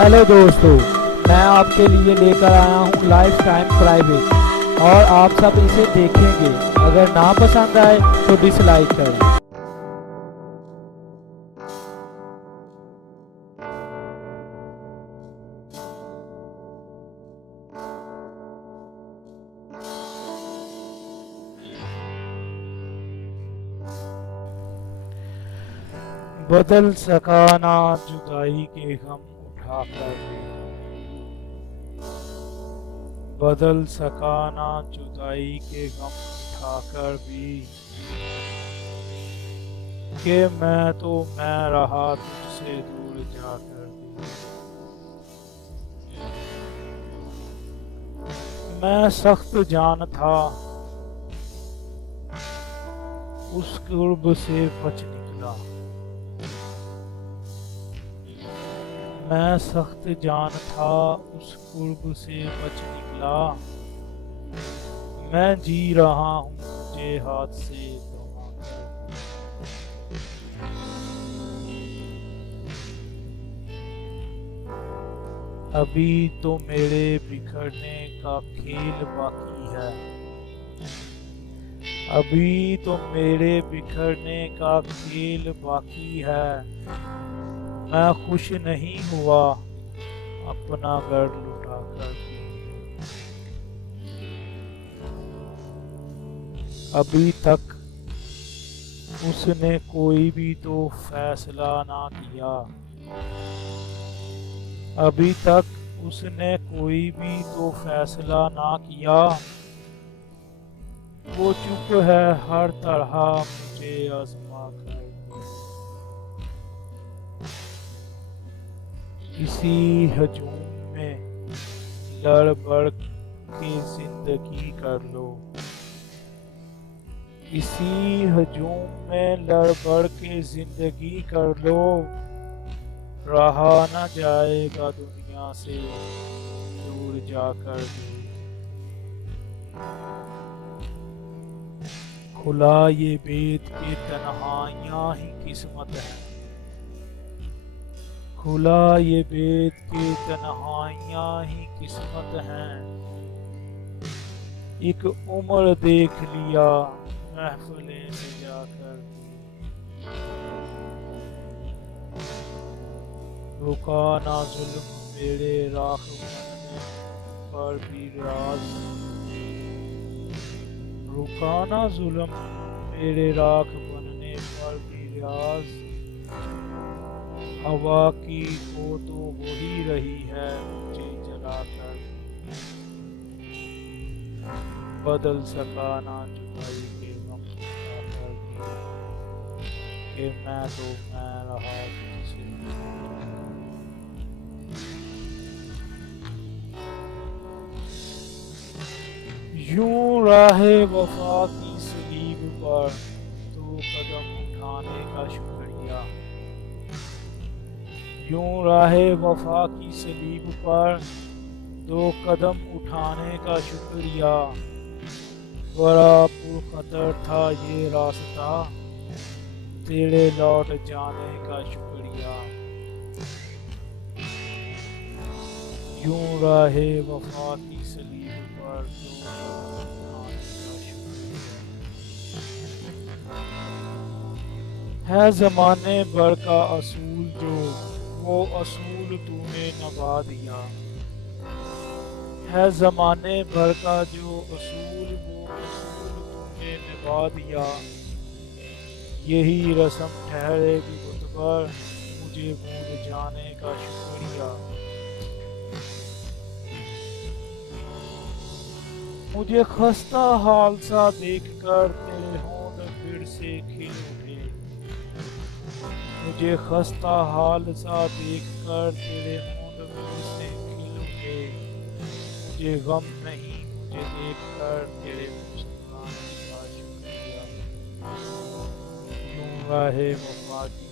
Hello दोस्तों, मैं आपके लिए लेकर आया हूँ लाइफ टाइम प्राइवेट और आप सब इसे देखेंगे। अगर ना पसंद आए तो डिसलाइक करें। बदल सका ना जुदाई के गम उठाकर भी, बदल सका ना जुदाई के गम उठाकर भी, कि मैं रहा तुझसे दूर जाकर भी। मैं सख्त जान था उस कुर्ब से बच निकला, मैं सख्त जान था उस कुर्ब से बच निकला। मैं जी रहा हूँ तुझे हाथ से थमा कर। अभी तो मेरे बिखरने का खेल बाकी है, अभी तो मेरे बिखरने का खेल बाकी है। मैं खुश नहीं हुआ अपना घर लुटा कर भी। अभी तक उसने कोई भी तो फैसला ना किया, अभी तक उसने कोई भी तो फैसला ना किया। वो चुप है हर तरह मुझे आजमा कर। इसी हजूम में लड़ बढ़ के जिंदगी कर लो, इसी हजूम में लड़ बढ़ के जिंदगी कर लो। रहा न जाएगा दुनिया से दूर जाकर भी। खुला ये बेत के तन्हाइयाँ ही किस्मत है, खुला ये बेत के तन्हाइयाँ ही किस्मत हैं। एक उम्र देख लिया महफिलें में जाकर। रुका ना जुल्म मेरे राख बनने पर भी राज, रुका ना जुल्म मेरे राख बनने पर भी राज। हवा की हो तो वही रही है मुझे जलाकर। बदल सका ना जुदाई के गम उठाकर भी, कि मैं रहा तुझसे। यूं राहे वफा की सलीब पर 2 कदम उठाने का शुक्रिया, यूं राहे वफा की सलीब पर 2 कदम उठाने का शुक्रिया। बड़ा पुरखतर था ये रास्ता तेरे लौट जाने का शुक्रिया। यूं राहे वफा की सलीब पर 2 कदम उठाने का शुक्रिया। है ज़माने भर का असूल जो वो असूल तूने निभा दिया, है ज़माने भर का जो असूल वो असूल तूने निभा दिया। यही रस्म ठहरे भी मुझ पर मुझे भूल जाने का शुक्रिया। मुझे खस्ता हाल सा देखकर तेरे होंठ फिर से खिल उठे, मुझे खस्ता हाल सा देखकर तेरे होंठ फिर से खिल उठे। मुझे गम नहीं मुझे देखकर तेरे मुस्कुराने का शुक्रिया। यूं राहे वफा की